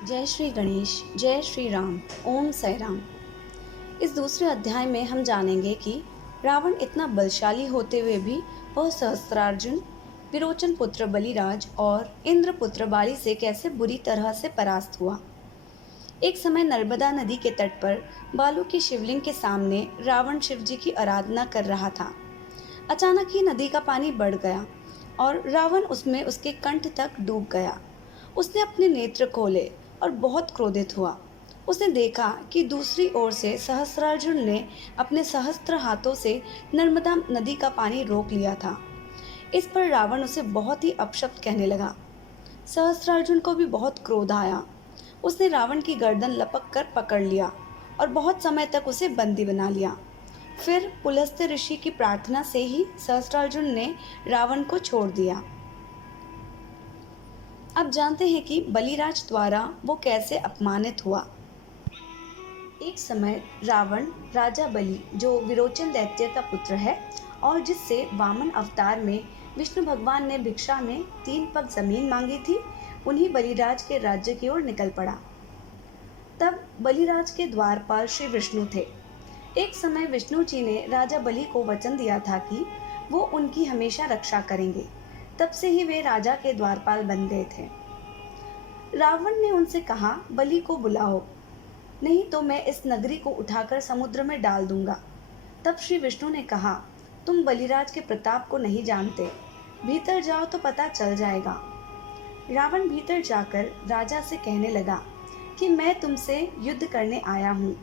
जय श्री गणेश, जय श्री राम, ओम साई राम। इस दूसरे अध्याय में हम जानेंगे कि रावण इतना बलशाली होते हुए भी वह सहस्त्रार्जुन, विरोचन पुत्र बलिराज और इंद्र पुत्र बाली से कैसे बुरी तरह से परास्त हुआ। एक समय नर्मदा नदी के तट पर बालू की शिवलिंग के सामने रावण शिव जी की आराधना कर रहा था। अचानक ही नदी का पानी बढ़ गया और रावण उसमें उसके कंठ तक डूब गया। उसने अपने नेत्र खोले और बहुत क्रोधित हुआ। उसने देखा कि दूसरी ओर से सहस्त्रार्जुन ने अपने सहस्त्र हाथों से नर्मदा नदी का पानी रोक लिया था। इस पर रावण उसे बहुत ही अपशब्द कहने लगा। सहस्त्रार्जुन को भी बहुत क्रोध आया। उसने रावण की गर्दन लपक कर पकड़ लिया और बहुत समय तक उसे बंदी बना लिया। फिर पुलस्त्य ऋषि की प्रार्थना से ही सहस्त्रार्जुन ने रावण को छोड़ दिया। अब जानते हैं कि बलिराज द्वारा वो कैसे अपमानित हुआ। एक समय रावण राजा बलि, जो विरोचन दैत्य का पुत्र है और जिससे वामन अवतार में विष्णु भगवान ने भिक्षा में 3 पग जमीन मांगी थी, उन्हीं बलिराज के राज्य की ओर निकल पड़ा। तब बलिराज के द्वारपाल श्री विष्णु थे। एक समय विष्णु जी ने राजा बलि को वचन दिया था कि वो उनकी हमेशा रक्षा करेंगे। तब से ही वे राजा के द्वारपाल बन गए थे। रावण ने उनसे कहा, बलि को बुलाओ, नहीं तो मैं इस नगरी को उठाकर समुद्र में डाल दूंगा। तब श्री विष्णु ने कहा, तुम बलिराज के प्रताप को नहीं जानते, भीतर जाओ तो पता चल जाएगा। रावण भीतर जाकर राजा से कहने लगा कि मैं तुमसे युद्ध करने आया हूँ।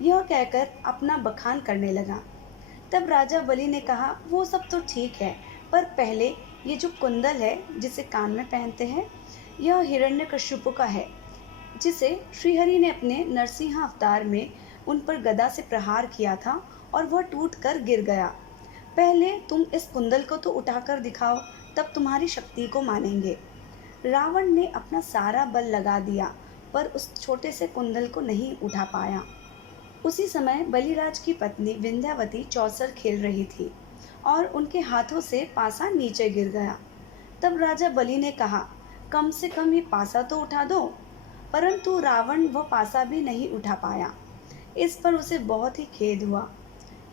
यह कहकर अपना बखान करने लगा। तब राजा बलि ने कहा, वो सब तो ठीक है, पर पहले ये जो कुंडल है जिसे कान में पहनते हैं, यह हिरण्यकश्यप का है, जिसे श्रीहरि ने अपने नरसिंह अवतार में उन पर गदा से प्रहार किया था और वह टूटकर गिर गया। पहले तुम इस कुंडल को तो उठाकर दिखाओ, तब तुम्हारी शक्ति को मानेंगे। रावण ने अपना सारा बल लगा दिया, पर उस छोटे से कुंडल को नहीं उठा पाया। उसी समय बलिराज की पत्नी विंध्यावती चौसर खेल रही थी और उनके हाथों से पासा नीचे गिर गया। तब राजा बलि ने कहा, कम से कम ये पासा तो उठा दो, परंतु रावण वह पासा भी नहीं उठा पाया। इस पर उसे बहुत ही खेद हुआ।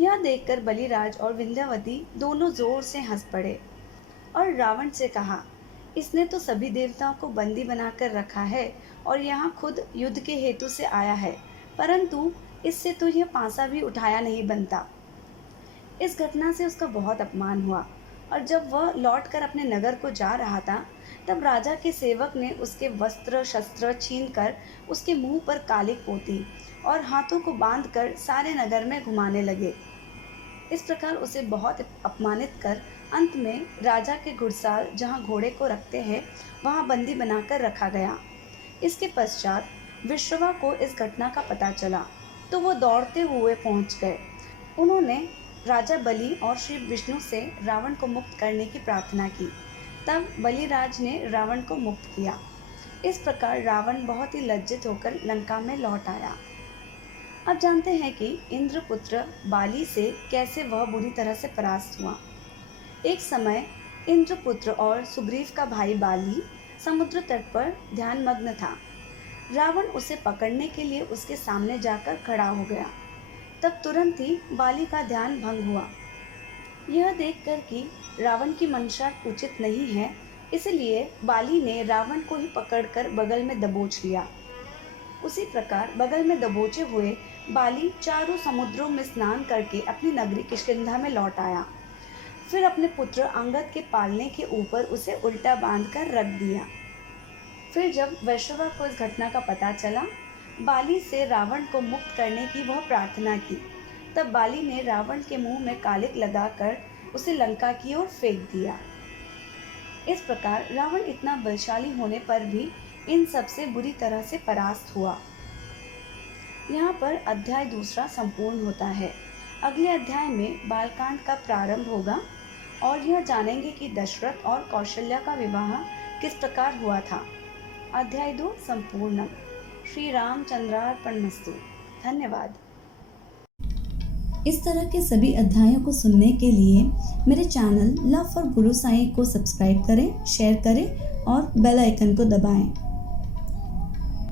यह देखकर बलिराज और विंध्यावती दोनों जोर से हंस पड़े और रावण से कहा, इसने तो सभी देवताओं को बंदी बनाकर रखा है और यहाँ खुद युद्ध के हेतु से आया है, परंतु इससे तो यह पासा भी उठाया नहीं बनता। इस घटना से उसका बहुत अपमान हुआ और जब वह लौटकर अपने नगर को जा रहा था, तब राजा के सेवक ने उसके वस्त्र शस्त्र छीनकर उसके मुंह पर कालिक पोती और हाथों को बांधकर सारे नगर में घुमाने लगे। इस प्रकार उसे बहुत अपमानित कर अंत में राजा के घुड़साल जहाँ घोड़े को रखते हैं, वहाँ बंदी बनाकर रखा गया। इसके पश्चात विश्रवा को इस घटना का पता चला, तो वो दौड़ते हुए पहुँच गए। उन्होंने राजा बलि और श्री विष्णु से रावण को मुक्त करने की प्रार्थना की। तब बलिराज ने रावण को मुक्त किया। इस प्रकार रावण बहुत ही लज्जित होकर लंका में लौट आया। अब जानते हैं कि इंद्रपुत्र बाली से कैसे वह बुरी तरह से परास्त हुआ। एक समय इंद्रपुत्र और सुग्रीव का भाई बाली समुद्र तट पर ध्यान मग्न था। रावण उसे पकड़ने के लिए उसके सामने जाकर खड़ा हो गया। तब तुरंत ही बाली का ध्यान भंग हुआ। यह देखकर कि रावण की मंशा उचित नहीं है, इसलिए बाली ने रावण को ही पकड़कर बगल में दबोच लिया। उसी प्रकार बगल में दबोचे हुए बाली चारों समुद्रों में स्नान करके अपनी नगरी किष्किंधा में लौट आया। फिर अपने पुत्र अंगद के पालने के ऊपर उसे उल्टा बांधकर रख दिया। फिर जब वैश्रवा को इस घटना का पता चला, बाली से रावण को मुक्त करने की वह प्रार्थना की। तब बाली ने रावण के मुंह में कालिक लगाकर उसे लंका की ओर फेंक दिया। इस प्रकार रावण इतना बलशाली होने पर भी इन सबसे बुरी तरह से परास्त हुआ। यहाँ पर अध्याय दूसरा संपूर्ण होता है। अगले अध्याय में बालकांड का प्रारंभ होगा और यह जानेंगे कि दशरथ और कौशल्या का विवाह किस प्रकार हुआ था। अध्याय 2 संपूर्ण। श्री रामचंद्रार्पणमस्तु। धन्यवाद। इस तरह के सभी अध्यायों को सुनने के लिए मेरे चैनल लव फॉर गुरु साईं को सब्सक्राइब करें, शेयर करें और बेल आइकन को दबाएं।